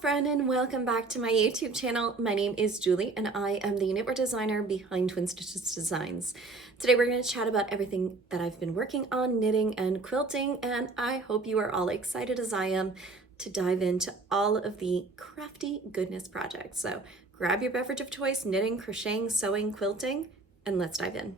friend, and welcome back to my YouTube channel. My name is Julie and I am the knitwear designer behind TWINSTITCHES Designs. Today we're going to chat about everything that I've been working on, knitting and quilting, and I hope you are all excited as I am to dive into all of the crafty goodness projects. So grab your beverage of choice, knitting, crocheting, sewing, quilting, and let's dive in.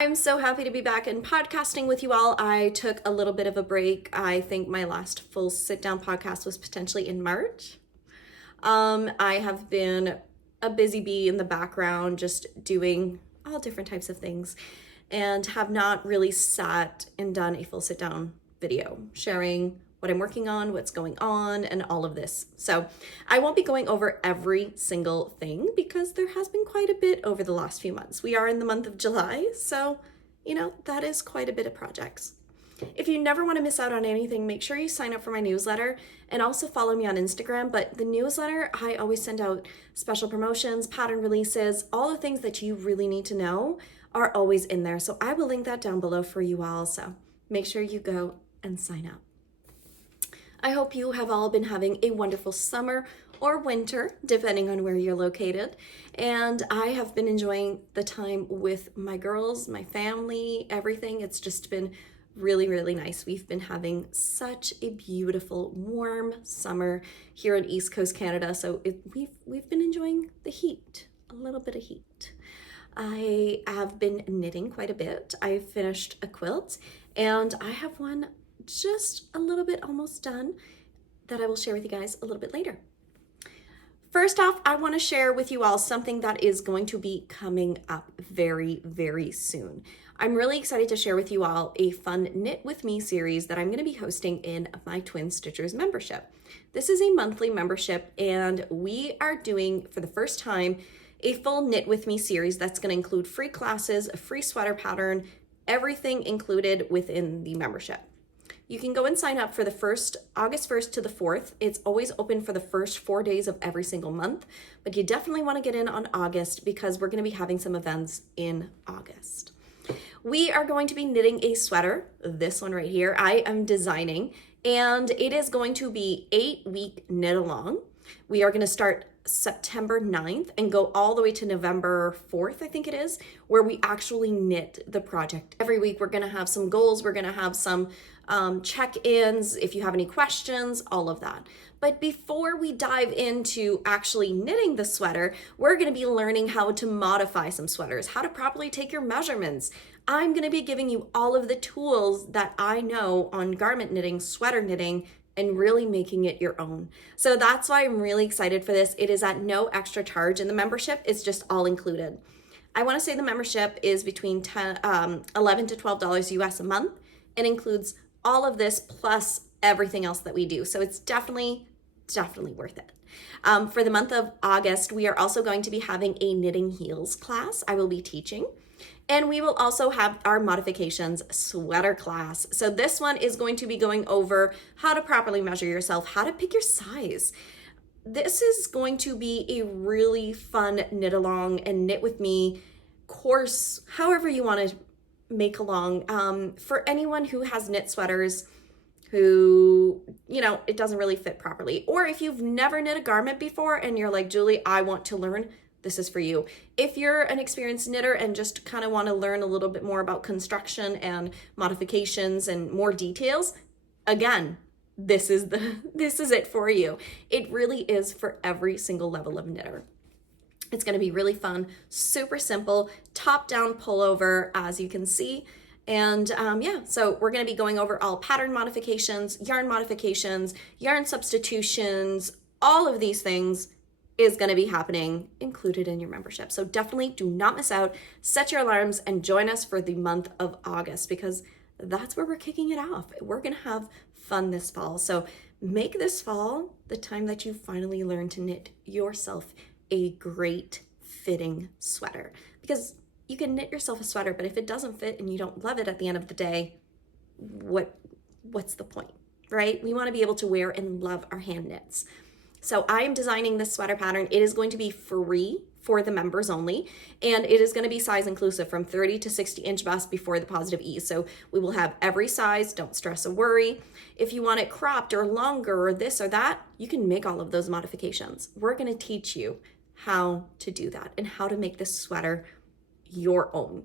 I'm so happy to be back and podcasting with you all. I took a little bit of a break. I think my last full sit-down podcast was potentially in March. I have been a busy bee in the background, just doing all different types of things, and have not really sat and done a full sit-down video sharing what I'm working on, what's going on, and all of this. So I won't be going over every single thing because there has been quite a bit over the last few months. We are in the month of July, so that is quite a bit of projects. If you never want to miss out on anything, make sure you sign up for my newsletter and also follow me on Instagram. But the newsletter, I always send out special promotions, pattern releases, all the things that you really need to know are always in there. So I will link that down below for you all. So make sure you go and sign up. I hope you have all been having a wonderful summer or winter, depending on where you're located. And I have been enjoying the time with my girls, my family, everything. It's just been really, really nice. We've been having such a beautiful, warm summer here in East Coast Canada. So we've been enjoying the heat, a little bit of heat. I have been knitting quite a bit. I finished a quilt and I have one just a little bit almost done that I will share with you guys a little bit later. First off, I want to share with you all something that is going to be coming up very, very soon. I'm really excited to share with you all a fun Knit With Me series that I'm going to be hosting in my TWINSTITCHES membership. This is a monthly membership and we are doing for the first time a full Knit With Me series that's going to include free classes, a free sweater pattern, everything included within the membership. You can go and sign up for the August 1st to the 4th. It's always open for the first 4 days of every single month, but you definitely want to get in on August because we're going to be having some events in August. We are going to be knitting a sweater, this one right here, I am designing, and it is going to be 8-week knit along. We are going to start September 9th and go all the way to November 4th, I think it is, where we actually knit the project. Every week we're going to have some goals, we're going to have some check-ins, if you have any questions, all of that. But before we dive into actually knitting the sweater, we're going to be learning how to modify some sweaters, how to properly take your measurements. I'm going to be giving you all of the tools that I know on garment knitting, sweater knitting, and really making it your own. So that's why I'm really excited for this. It is at no extra charge in the membership. It's just all included. I want to say the membership is between $11 to $12 US a month. It includes all of this plus everything else that we do. So it's definitely worth it. For the month of August, we are also going to be having a knitting heels class I will be teaching. And we will also have our modifications sweater class. So this one is going to be going over how to properly measure yourself, how to pick your size. This is going to be a really fun knit along and knit with me course, however you want to make along. For anyone who has knit sweaters who, it doesn't really fit properly. Or if you've never knit a garment before and you're like, Julie, I want to learn, this is for you. If you're an experienced knitter and just kind of want to learn a little bit more about construction and modifications and more details, again, this is it for you. It really is for every single level of knitter. It's going to be really fun, super simple, top-down pullover, as you can see. And so we're going to be going over all pattern modifications, yarn substitutions, all of these things is going to be happening included in your membership. So definitely do not miss out. Set your alarms and join us for the month of August because that's where we're kicking it off. We're going to have fun this fall. So make this fall the time that you finally learn to knit yourself a great fitting sweater, because you can knit yourself a sweater, but if it doesn't fit and you don't love it at the end of the day, what's the point, right? We want to be able to wear and love our hand knits. So I am designing this sweater pattern. It is going to be free for the members only, and it is going to be size inclusive from 30 to 60 inch bust before the positive ease. So we will have every size, don't stress or worry. If you want it cropped or longer or this or that, you can make all of those modifications. We're going to teach you how to do that and how to make this sweater your own.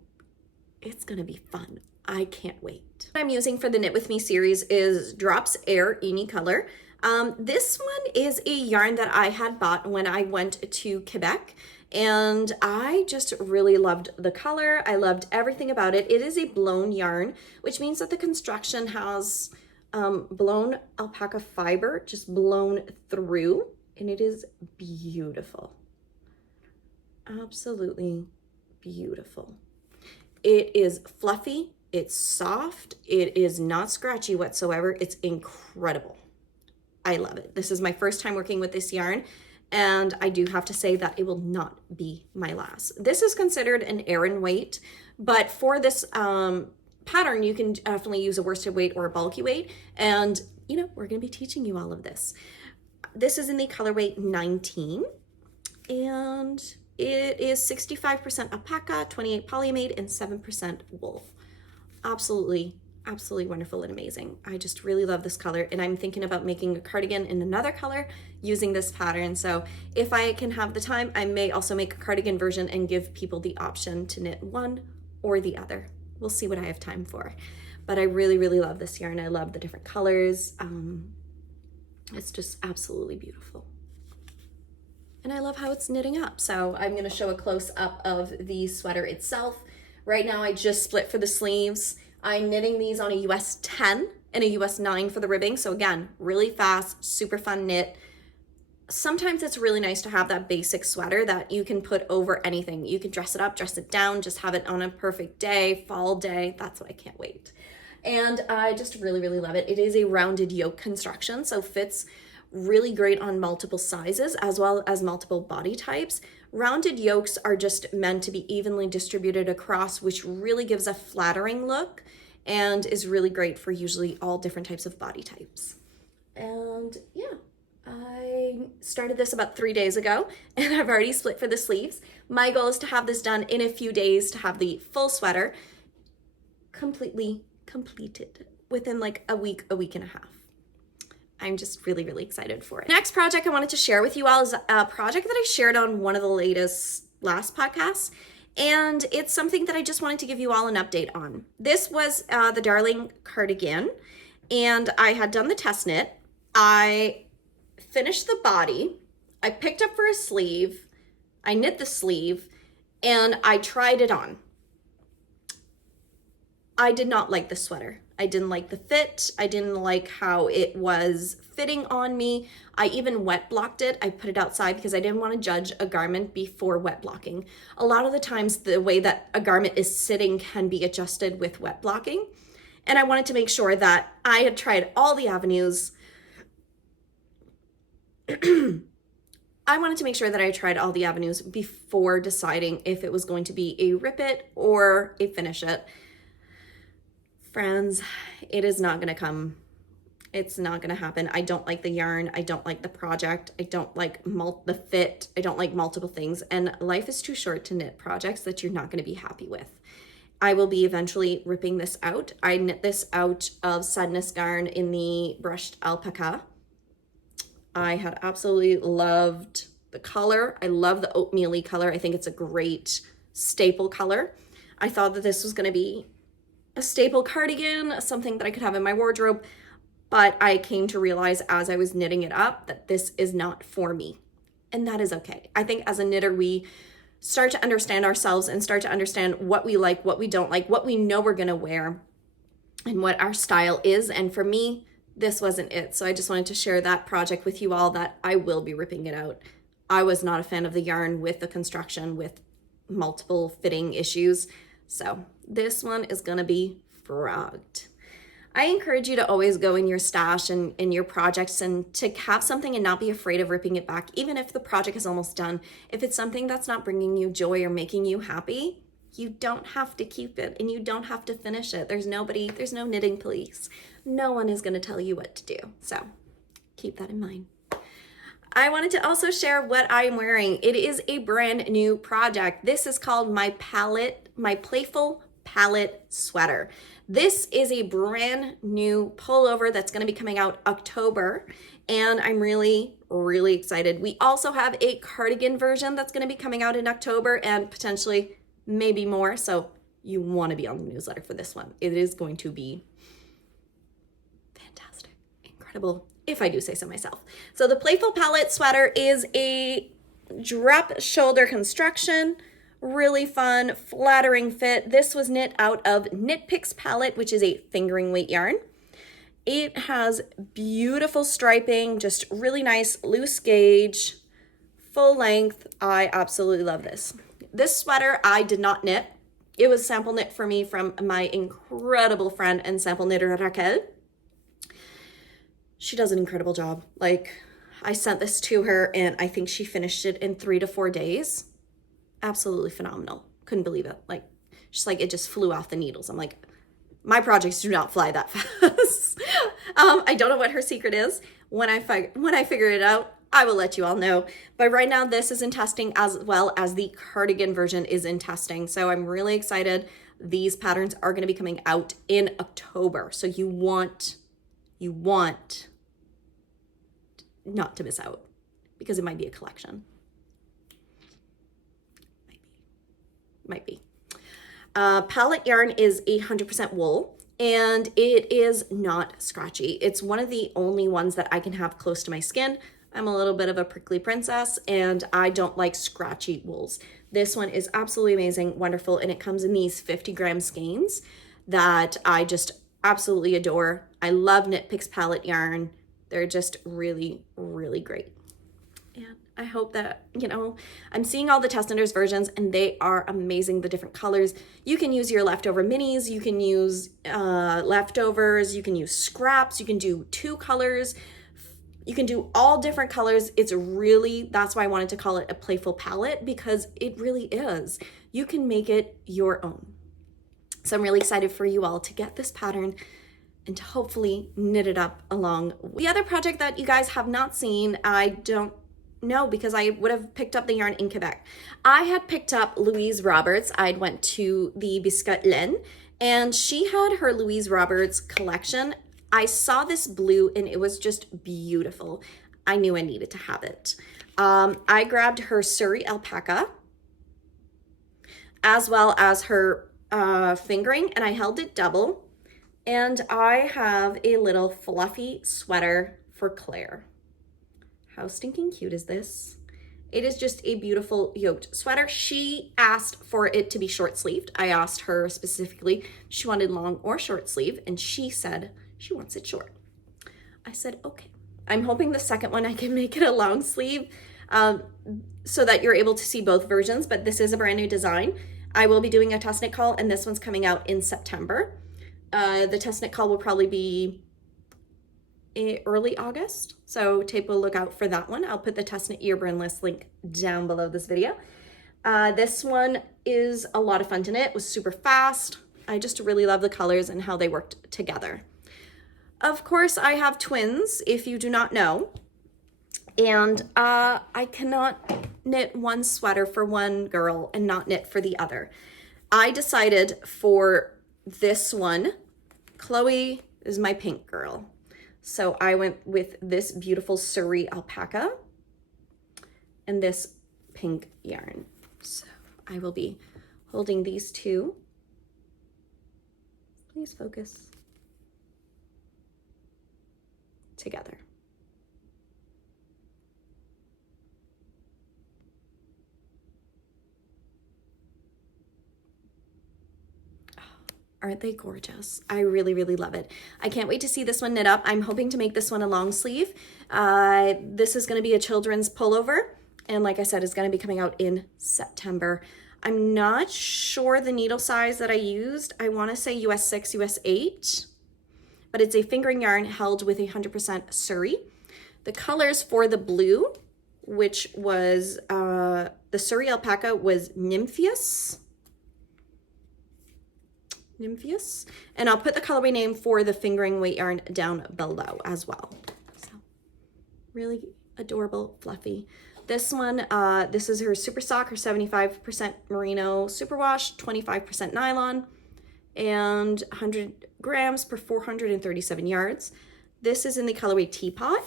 It's going to be fun. I can't wait. What I'm using for the Knit With Me series is Drops Air Ini Color. This one is a yarn that I had bought when I went to Quebec, and I just really loved the color. I loved everything about it. It is a blown yarn, which means that the construction has blown alpaca fiber just blown through, and it is beautiful. Absolutely beautiful. It is fluffy, it's soft, it is not scratchy whatsoever. It's incredible. I love it. This is my first time working with this yarn, and I do have to say that it will not be my last. This is considered an Aran weight, but for this pattern, you can definitely use a worsted weight or a bulky weight, and you know, we're going to be teaching you all of this. This is in the color weight 19, and it is 65% alpaca, 28 polyamide, and 7% wool. Absolutely wonderful and amazing. I just really love this color, and I'm thinking about making a cardigan in another color using this pattern. So if I can have the time, I may also make a cardigan version and give people the option to knit one or the other. We'll see what I have time for. But I really love this yarn. I love the different colors. It's just absolutely beautiful. And I love how it's knitting up. So I'm going to show a close up of the sweater itself. Right now I just split for the sleeves. I'm knitting these on a US 10 and a US 9 for the ribbing. So again, really fast, super fun knit. Sometimes it's really nice to have that basic sweater that you can put over anything. You can dress it up, dress it down, just have it on a perfect day, fall day. That's what I can't wait. And I just really love it. It is a rounded yoke construction, so fits really great on multiple sizes as well as multiple body types. Rounded yokes are just meant to be evenly distributed across, which really gives a flattering look and is really great for usually all different types of body types. And yeah, I started this about 3 days ago, and I've already split for the sleeves. My goal is to have this done in a few days to have the full sweater completely completed within like a week and a half. I'm just really excited for it. Next project I wanted to share with you all is a project that I shared on one of the last podcasts, and it's something that I just wanted to give you all an update on. This was the Darling cardigan, and I had done the test knit. I finished the body, I picked up for a sleeve, I knit the sleeve, and I tried it on. I did not like the sweater. I didn't like the fit. I didn't like how it was fitting on me. I even wet blocked it. I put it outside because I didn't want to judge a garment before wet blocking. A lot of the times the way that a garment is sitting can be adjusted with wet blocking. And I wanted to make sure that I had tried all the avenues. I wanted to make sure that I tried all the avenues before deciding if it was going to be a rip it or a finish it. Friends, it is not gonna come. It's not gonna happen. I don't like the yarn. I don't like the project. I don't like the fit. I don't like multiple things. And life is too short to knit projects that you're not gonna be happy with. I will be eventually ripping this out. I knit this out of Sadness Garn in the brushed alpaca. I had absolutely loved the color. I love the oatmeal-y color. I think it's a great staple color. I thought that this was gonna be a staple cardigan, something that I could have in my wardrobe, but I came to realize as I was knitting it up that this is not for me, and that is okay. I think as a knitter, we start to understand ourselves and start to understand what we like, what we don't like, what we know we're gonna wear, and what our style is, and for me, this wasn't it. So I just wanted to share that project with you all, that I will be ripping it out. I was not a fan of the yarn with the construction, with multiple fitting issues, so this one is gonna be frogged. I encourage you to always go in your stash and in your projects and to have something and not be afraid of ripping it back, even if the project is almost done. If it's something that's not bringing you joy or making you happy, you don't have to keep it and you don't have to finish it. There's no knitting police. No one is gonna tell you what to do. So keep that in mind. I wanted to also share what I'm wearing. It is a brand new project. This is called my Playful palette sweater. This is a brand new pullover that's going to be coming out October, and I'm really excited. We also have a cardigan version that's going to be coming out in October and potentially maybe more, so you want to be on the newsletter for this one. It is going to be fantastic, incredible, if I do say so myself. So the Playful palette sweater is a drop shoulder construction, really fun, flattering fit. This was knit out of Knit Picks palette, which is a fingering weight yarn. It has beautiful striping, just really nice loose gauge, full length. I absolutely love this. This sweater I did not knit. It was sample knit for me from my incredible friend and sample knitter Raquel. She does an incredible job. Like, I sent this to her and I think she finished it in 3 to 4 days. Absolutely phenomenal. Couldn't believe it. Like, she's like, it just flew off the needles. I'm like, my projects do not fly that fast. I don't know what her secret is. When I figure it out, I will let you all know. But right now, this is in testing as well as the cardigan version is in testing. So I'm really excited. These patterns are going to be coming out in October. So you want not to miss out because it might be a collection. Might be. Palette yarn is 100% wool and it is not scratchy. It's one of the only ones that I can have close to my skin. I'm a little bit of a prickly princess and I don't like scratchy wools. This one is absolutely amazing, wonderful, and it comes in these 50-gram skeins that I just absolutely adore. I love Knit Picks palette yarn. They're just really great. And I hope that, I'm seeing all the test knitters versions and they are amazing, the different colors. You can use your leftover minis, you can use leftovers, you can use scraps, you can do 2 colors, you can do all different colors. That's why I wanted to call it a Playful palette, because it really is. You can make it your own. So I'm really excited for you all to get this pattern and to hopefully knit it up along. The other project that you guys have not seen, I don't know because I would have picked up the yarn in Quebec. I had picked up Louise Roberts. I'd went to the Biscotte Laine and she had her Louise Roberts collection. I saw this blue and it was just beautiful. I knew I needed to have it. I grabbed her Surrey alpaca as well as her fingering, and I held it double. And I have a little fluffy sweater for Claire. How stinking cute is this? It is just a beautiful yoked sweater. She asked for it to be short sleeved. I asked her specifically if she wanted long or short sleeve, and she said she wants it short. I said, okay. I'm hoping the second one I can make it a long sleeve so that you're able to see both versions, but this is a brand new design. I will be doing a test knit call, and this one's coming out in September. The test knit call will probably be early August, so take a look out for that one. I'll put the test knit year burn list link down below this video. This one is a lot of fun to knit. It was super fast. I just really love the colors and how they worked together. Of course, I have twins, if you do not know, and I cannot knit one sweater for one girl and not knit for the other. I decided for this one, Chloe is my pink girl. So I went with this beautiful Surrey alpaca and this pink yarn. So I will be holding these two. Please focus. Together. Aren't they gorgeous? I really love it. I can't wait to see this one knit up. I'm hoping to make this one a long sleeve. This is going to be a children's pullover, and like I said, it's going to be coming out in September. I'm not sure the needle size that I used. I want to say US 6, US 8, but it's a fingering yarn held with 100% Surrey. The colors for the blue, which was the Surrey alpaca, was Nympheus, and I'll put the colorway name for the fingering weight yarn down below as well. So really Adorable, fluffy. This one, this is her super sock, her 75% merino superwash, 25% nylon, and 100 grams per 437 yards. This is in the colorway Teapot.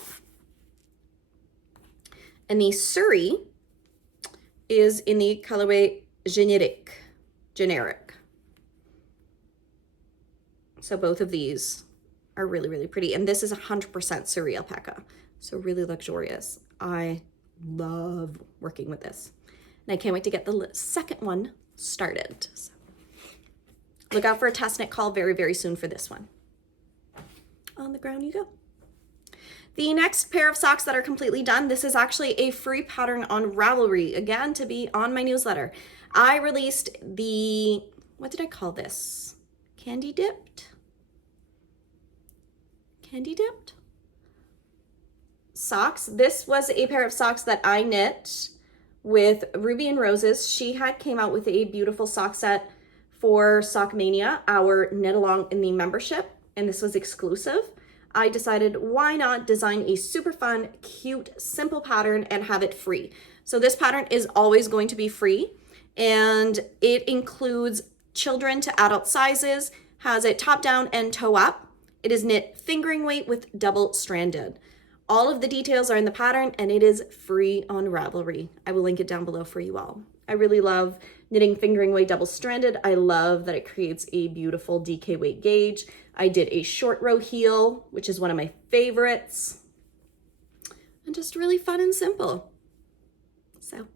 And the Surrey is in the colorway generic. So both of these are really, really pretty. And this is 100% Surrey alpaca. So really luxurious. I love working with this. And I can't wait to get the second one started. So look out for a test knit call very, very soon for this one. On the ground you go. The next pair of socks that are completely done, this is actually a free pattern on Ravelry, again, to be on my newsletter. I released the, what did I call this? Candy dipped socks. This was a pair of socks that I knit with Ruby and Roses. She had came out with a beautiful sock set for Sock Mania, our knit along in the membership, and this was exclusive. I decided why not design a super fun, cute, simple pattern and have it free. So this pattern is always going to be free, and it includes children to adult sizes, has it top down and toe up. It is knit fingering weight with double stranded. All of the details are in the pattern, and it is free on Ravelry. I will link it down below for you all. I really love knitting fingering weight double stranded. I love that it creates a beautiful DK weight gauge. I did a short row heel, which is one of my favorites, and just really fun and simple. So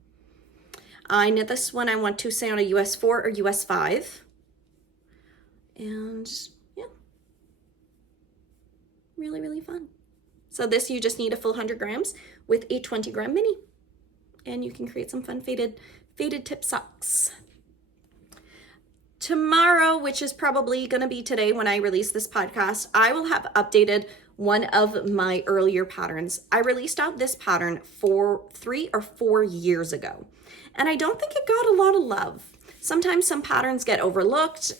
I knit this one, I want to say on a US 4 or US 5. And yeah, really, really fun. So this, you just need a full 100 grams with a 20 gram mini, and you can create some fun faded tip socks. Tomorrow, which is probably going to be today when I release this podcast, I will have updated one of my earlier patterns. I released out this pattern 3 or 4 years ago, and I don't think it got a lot of love. Sometimes some patterns get overlooked.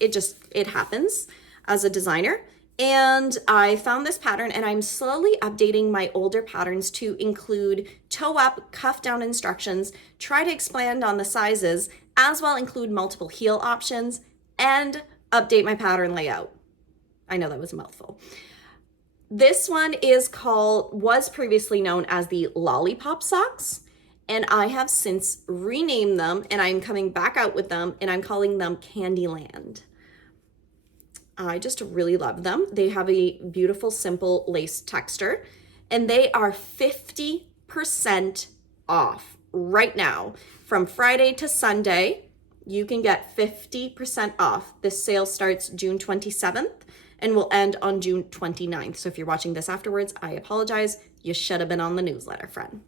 It happens as a designer. And I found this pattern, and I'm slowly updating my older patterns to include toe up, cuff down instructions, try to expand on the sizes, as well include multiple heel options, and update my pattern layout. I know that was a mouthful. This one was previously known as the Lollipop socks, and I have since renamed them, and I'm coming back out with them, and I'm calling them Candyland. I just really love them. They have a beautiful, simple lace texture, and they are 50% off right now. From Friday to Sunday, you can get 50% off. This sale starts June 27th and will end on June 29th. So if you're watching this afterwards, I apologize. You should have been on the newsletter, friend.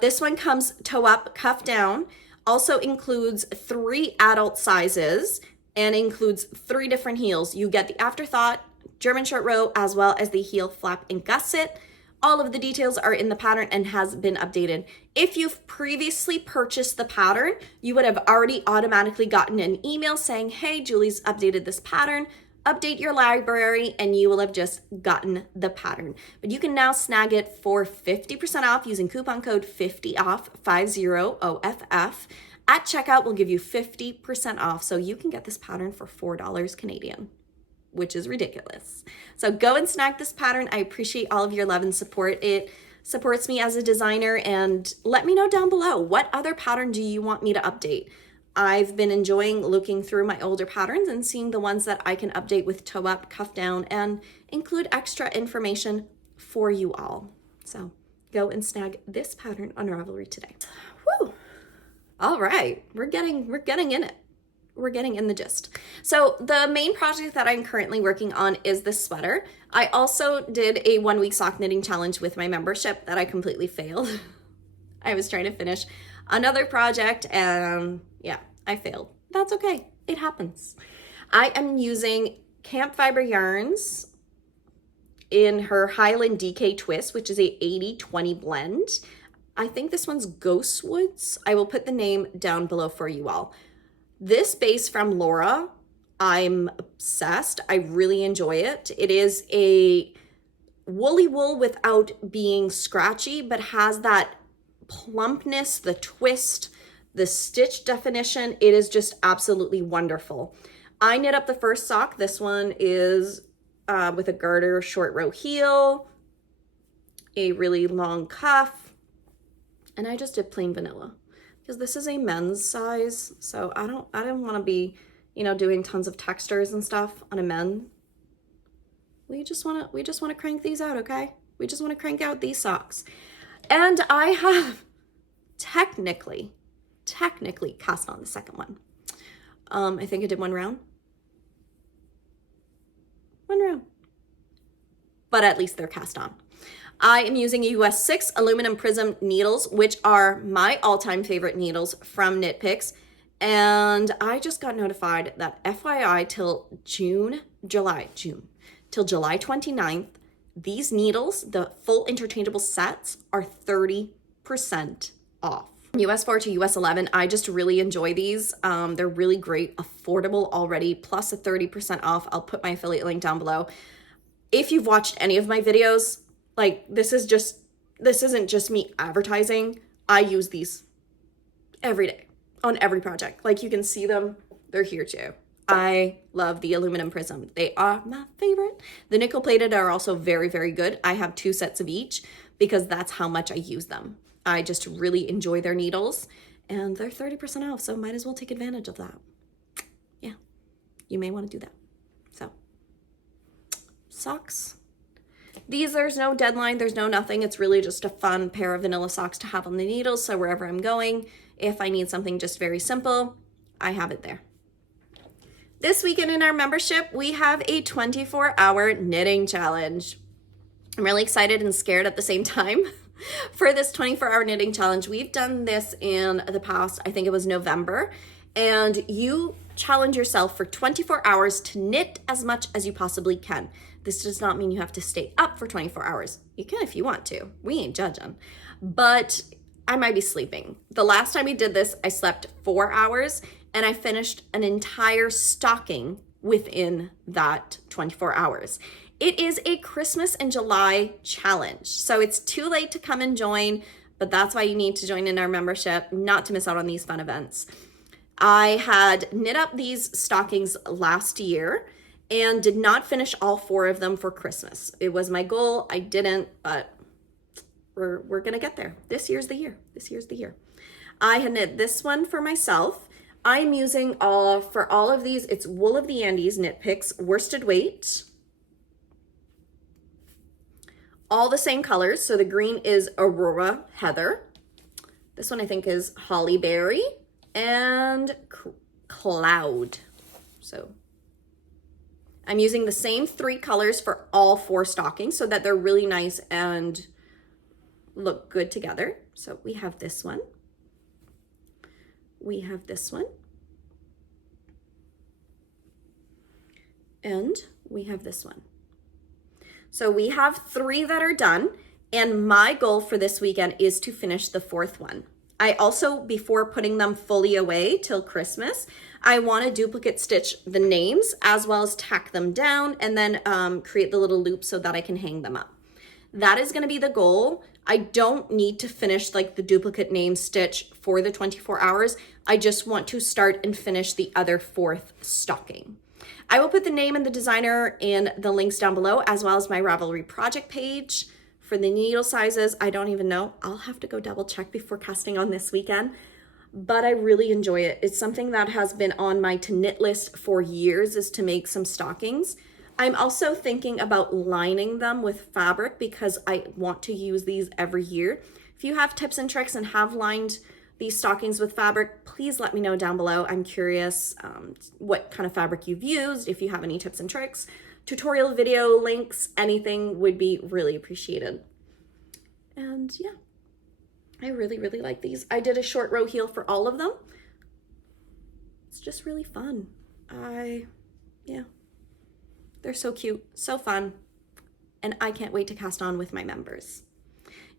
This one comes toe up, cuff down, also includes 3 adult sizes, and includes 3 different heels. You get the afterthought, German short row, as well as the heel flap and gusset. All of the details are in the pattern and has been updated. If you've previously purchased the pattern, you would have already automatically gotten an email saying, hey, Julie's updated this pattern. Update your library, and you will have just gotten the pattern. But you can now snag it for 50% off using coupon code 50OFF, 50OFF. At checkout, we'll give you 50% off, so you can get this pattern for $4 Canadian, which is ridiculous. So go and snag this pattern. I appreciate all of your love and support. It supports me as a designer, and let me know down below, what other pattern do you want me to update? I've been enjoying looking through my older patterns and seeing the ones that I can update with toe up, cuff down, and include extra information for you all. So go and snag this pattern on Ravelry today. Woo! All right, we're getting in it. We're getting in the gist. So the main project that I'm currently working on is this sweater. I also did a 1-week sock knitting challenge with my membership that I completely failed. I was trying to finish another project, and yeah, I failed. That's okay. It happens. I am using Camp Fiber yarns in her Highland DK Twist, which is a 80-20 blend. I think this one's Ghost Woods. I will put the name down below for you all. This base from Laura, I'm obsessed. I really enjoy it. It is a woolly wool without being scratchy, but has that plumpness, the twist, the stitch definition. It is just absolutely wonderful. I knit up the first sock. This one is with a garter, short row heel, a really long cuff, and I just did plain vanilla because this is a men's size, so I don't want to be, you know, doing tons of textures and stuff on a men. We just want to crank these out, okay? We just want to crank out these socks. And I have technically cast on the second one. I think I did one round, but at least they're cast on. I am using US 6 aluminum Prism needles, which are my all-time favorite needles from Knit Picks. And I just got notified that FYI till July 29th, these needles, the full interchangeable sets, are 30% off. US 4 to US 11, I just really enjoy these. They're really great, affordable already, plus a 30% off. I'll put my affiliate link down below. If you've watched any of my videos, like this isn't just me advertising. I use these every day on every project. Like you can see them, they're here too. I love the aluminum Prism. They are my favorite. The nickel plated are also very, very good. I have 2 sets of each because that's how much I use them. I just really enjoy their needles and they're 30% off. So might as well take advantage of that. Yeah, you may want to do that. So socks. These, there's no deadline, there's no nothing. It's really just a fun pair of vanilla socks to have on the needles. So wherever I'm going, if I need something just very simple, I have it there. This weekend in our membership, we have a 24-hour knitting challenge. I'm really excited and scared at the same time for this 24-hour knitting challenge. We've done this in the past, I think it was November, and you challenge yourself for 24 hours to knit as much as you possibly can. This does not mean you have to stay up for 24 hours. You can if you want to. We ain't judging. But I might be sleeping. The last time we did this, I slept 4 hours and I finished an entire stocking within that 24 hours. It is a Christmas and July challenge. So it's too late to come and join, but that's why you need to join in our membership, not to miss out on these fun events. I had knit up these stockings last year and did not finish all 4 of them for Christmas. It was my goal. I didn't, but we're gonna get there. This year's the year. This year's the year. I had knit this one for myself. I'm using for all of these, it's Wool of the Andes Knit Picks, worsted weight. All the same colors. So the green is Aurora Heather. This one I think is Holly Berry and Cloud. So I'm using the same 3 colors for all 4 stockings so that they're really nice and look good together. So we have this one. We have this one. And we have this one. So we have 3 that are done, and my goal for this weekend is to finish the 4th one. I also, before putting them fully away till Christmas, I want to duplicate stitch the names as well as tack them down and then create the little loop so that I can hang them up. That is going to be the goal. I don't need to finish like the duplicate name stitch for the 24 hours. I just want to start and finish the other 4th stocking. I will put the name and the designer in the links down below, as well as my Ravelry project page. For the needle sizes, I don't even know. I'll have to go double check before casting on this weekend, but I really enjoy it. It's something that has been on my to knit list for years, is to make some stockings. I'm also thinking about lining them with fabric because I want to use these every year. If you have tips and tricks and have lined these stockings with fabric, please let me know down below. I'm curious what kind of fabric you've used. If you have any tips and tricks, tutorial video links, anything would be really appreciated. And yeah, I really, really like these. I did a short row heel for all of them. It's just really fun. Yeah, they're so cute, so fun. And I can't wait to cast on with my members.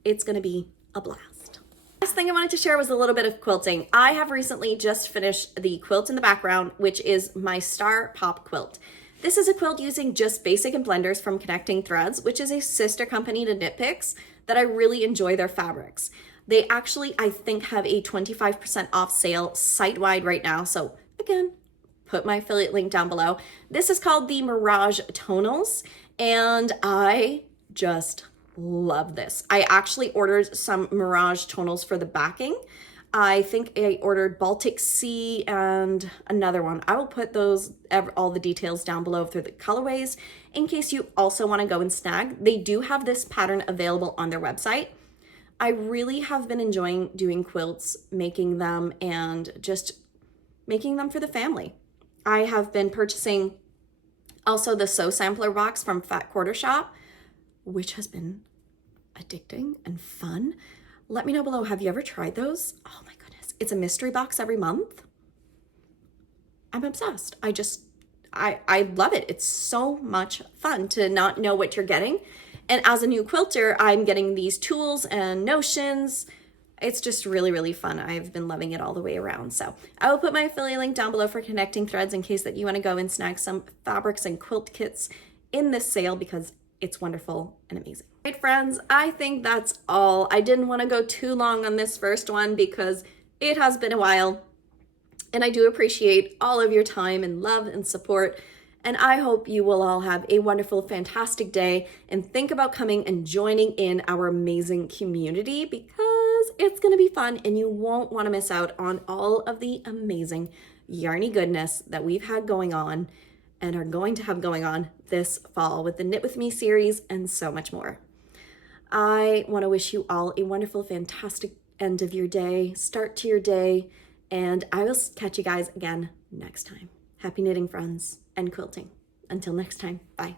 It's gonna be a blast. Last thing I wanted to share was a little bit of quilting. I have recently just finished the quilt in the background, which is my Star Pop quilt. This is a quilt using just basic and blenders from Connecting Threads, which is a sister company to Knit Picks that I really enjoy their fabrics. They actually, I think, have a 25% off sale site-wide right now. So again, put my affiliate link down below. This is called the Mirage Tonals, and I just love this. I actually ordered some Mirage Tonals for the backing. I think I ordered Baltic Sea and another one. I will put those, all the details down below through the colorways in case you also want to go and snag. They do have this pattern available on their website. I really have been enjoying doing quilts, making them, and just making them for the family. I have been purchasing also the Sew Sampler box from Fat Quarter Shop, which has been addicting and fun. Let me know below, have you ever tried those? Oh my goodness. It's a mystery box every month. I'm obsessed. I love it. It's so much fun to not know what you're getting. And as a new quilter, I'm getting these tools and notions. It's just really, really fun. I've been loving it all the way around. So I will put my affiliate link down below for Connecting Threads in case that you want to go and snag some fabrics and quilt kits in this sale because it's wonderful and amazing. All right, friends, I think that's all. I didn't want to go too long on this first one because it has been a while. And I do appreciate all of your time and love and support. And I hope you will all have a wonderful, fantastic day and think about coming and joining in our amazing community because it's going to be fun and you won't want to miss out on all of the amazing yarny goodness that we've had going on and are going to have going on this fall with the Knit With Me series and so much more. I want to wish you all a wonderful, fantastic end of your day, start to your day, and I will catch you guys again next time. Happy knitting, friends, and quilting. Until next time, bye.